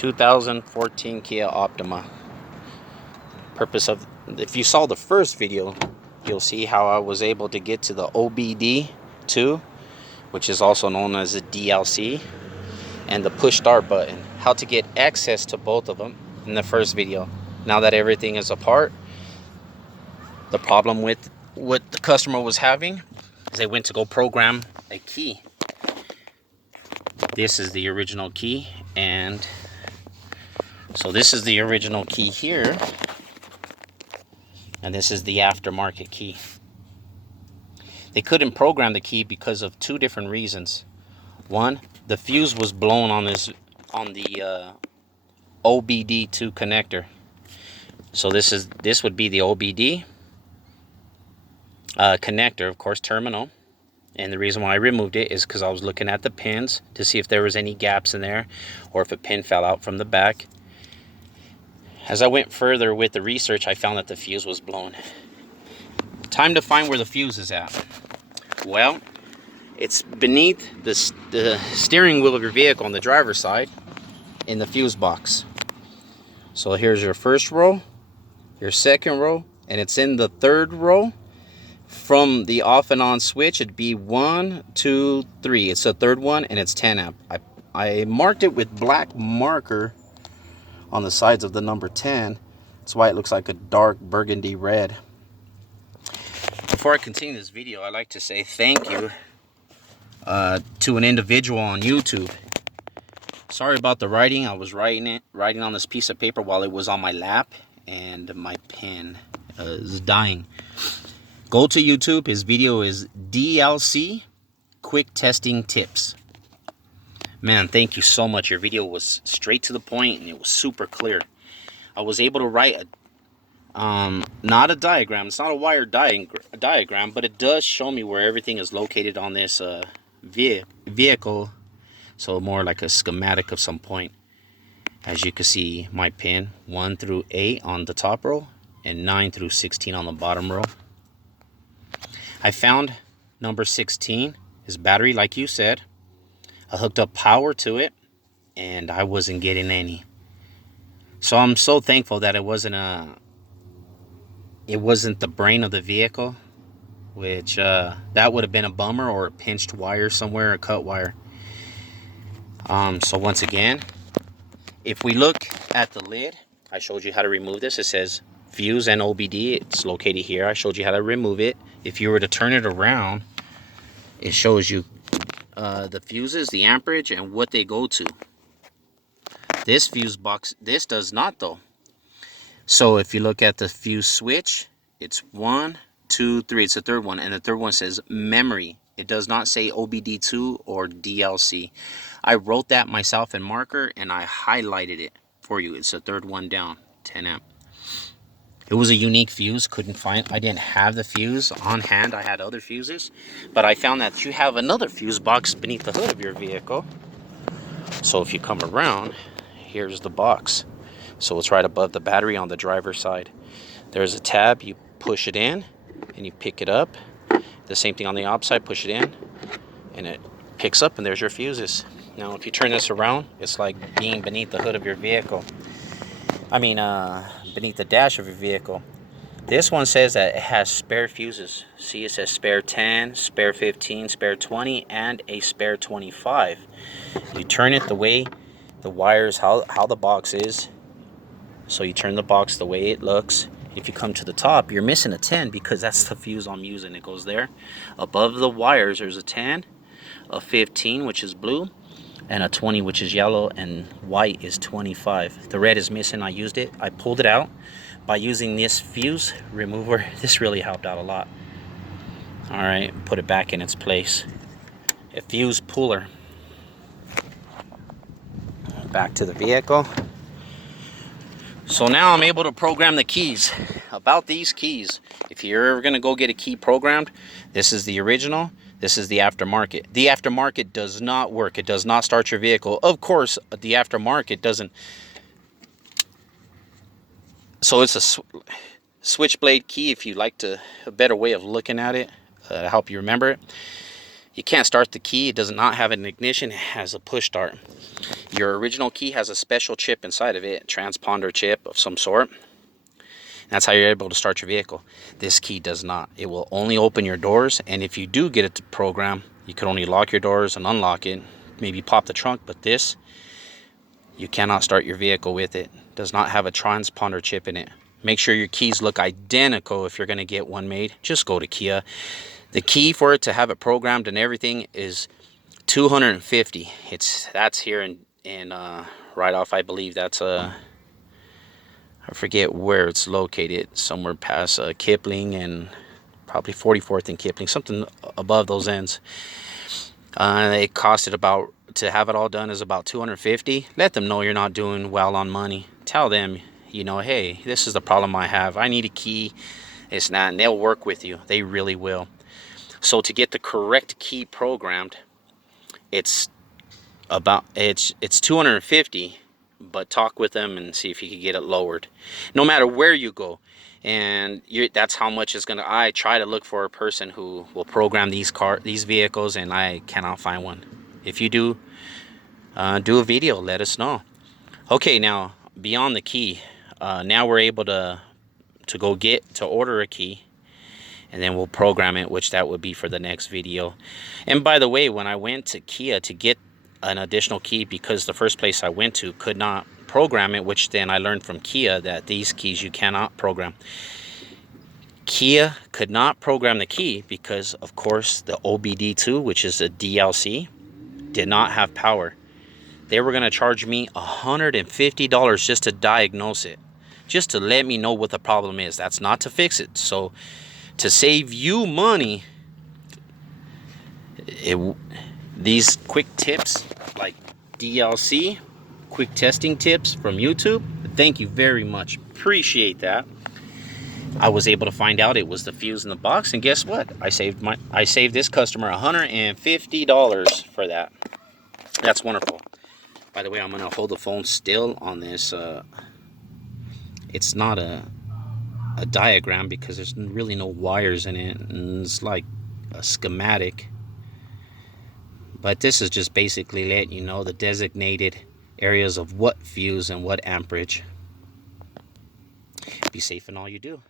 2014 Kia Optima. If you saw the first video, you'll see how I was able to get to the OBD II, which is also known as a DLC, and the push start button. How to get access to both of them in the first video. Now that everything is apart, the problem with what the customer was having is they went to go program a key. This is the original key, and so this is the original key here, and this is the aftermarket key. They couldn't program the key because of two different reasons. One, the fuse was blown on the OBD II connector. So this would be the OBD connector, of course, terminal. And the reason why I removed it is because I was looking at the pins to see if there was any gaps in there or if a pin fell out from the back. As I went further with the research, I found that the fuse was blown. Time to find where the fuse is at. Well, it's beneath the steering wheel of your vehicle on the driver's side in the fuse box. So here's your first row, your second row, and it's in the third row. From the off and on switch, it'd be 1, 2, 3. It's the third one, and it's 10 amp. I marked it with black marker on the sides of the number 10. That's why it looks like a dark burgundy red. Before I continue this video, I'd like to say thank you to an individual on YouTube. Sorry about the writing. I was writing on this piece of paper while it was on my lap, and my pen is dying. Go to YouTube. His video is DLC Quick Testing Tips. Man, thank you so much. Your video was straight to the point and it was super clear. I was able to write not a diagram. It's not a wire diagram, but it does show me where everything is located on this vehicle. So more like a schematic of some point. As you can see, my pin 1 through 8 on the top row and 9 through 16 on the bottom row. I found number 16, his battery, like you said. I hooked up power to it, and I wasn't getting any. So I'm so thankful that it wasn't the brain of the vehicle, which that would have been a bummer, or a pinched wire somewhere, a cut wire. So once again, if we look at the lid, I showed you how to remove this. It says fuse and OBD. It's located here. I showed you how to remove it. If you were to turn it around, it shows you the fuses, the amperage, and what they go to. This fuse box, this does not though. So if you look at the fuse switch, it's 1, 2, 3. It's the third one, and the third one says memory. It does not say OBD II or DLC. I wrote that myself in marker, and I highlighted it for you. It's the third one down, 10 amp. It was a unique fuse. I didn't have the fuse on hand. I had other fuses, but I found that you have another fuse box beneath the hood of your vehicle. So if you come around, here's the box. So it's right above the battery on the driver's side. There's a tab. You push it in and you pick it up. The same thing on the opposite. Push it in and it picks up, and there's your fuses. Now if you turn this around, it's like being beneath the hood of your vehicle. Beneath the dash of your vehicle. This one says that it has spare fuses. See, it says spare 10, spare 15, spare 20, and a spare 25. You turn it the way the wires, how the box is. So you turn the box the way it looks. If you come to the top, you're missing a 10 because that's the fuse I'm using. It goes there. Above the wires, there's a 10, a 15, which is blue, and a 20, which is yellow, and white is 25. The red is missing. I used it. I pulled it out by using this fuse remover. This really helped out a lot. All right, put it back in its place. A fuse puller. Back to the vehicle. So now I'm able to program the keys. About these keys, if you're ever going to go get a key programmed, this is the original. This is the aftermarket. The aftermarket does not work. It does not start your vehicle. Of course, the aftermarket doesn't. So it's a switchblade key, if you like a better way of looking at it, to help you remember it. You can't start the key. It does not have an ignition. It has a push start. Your original key has a special chip inside of it, a transponder chip of some sort. That's how you're able to start your vehicle. This key does not. It will only open your doors, and if you do get it to program, you can only lock your doors and unlock it, maybe pop the trunk, but this, you cannot start your vehicle with it. It does not have a transponder chip in it. Make sure your keys look identical if you're going to get one made. Just go to Kia. The key for it to have it programmed and everything is $250. That's here in right off, I believe that's I forget where it's located, somewhere past Kipling and probably 44th and Kipling, something above those ends. It costed about, to have it all done is about $250. Let them know you're not doing well on money. Tell them, you know, hey, this is the problem I have. I need a key. It's not, and they'll work with you. They really will. So to get the correct key programmed, it's $250. But talk with them and see if you can get it lowered, no matter where you go. And that's how much it's gonna. I try to look for a person who will program these vehicles, and I cannot find one. If you do, do a video, let us know. Okay, now beyond the key, now we're able to order a key, and then we'll program it, which that would be for the next video. And by the way, when I went to Kia to get an additional key, because the first place I went to could not program it, which then I learned from Kia that these keys you cannot program. Kia could not program the key because, of course, the OBD II, which is a DLC, did not have power. They were going to charge me $150 just to diagnose it, just to let me know what the problem is. That's not to fix it. So to save you money, these quick tips like DLC, quick testing tips from YouTube, thank you very much. Appreciate that. I was able to find out it was the fuse in the box, and guess what? I saved this customer $150 for that. That's wonderful. By the way, I'm gonna hold the phone still on this. It's not a diagram because there's really no wires in it, and it's like a schematic. But this is just basically letting you know the designated areas of what fuse and what amperage. Be safe in all you do.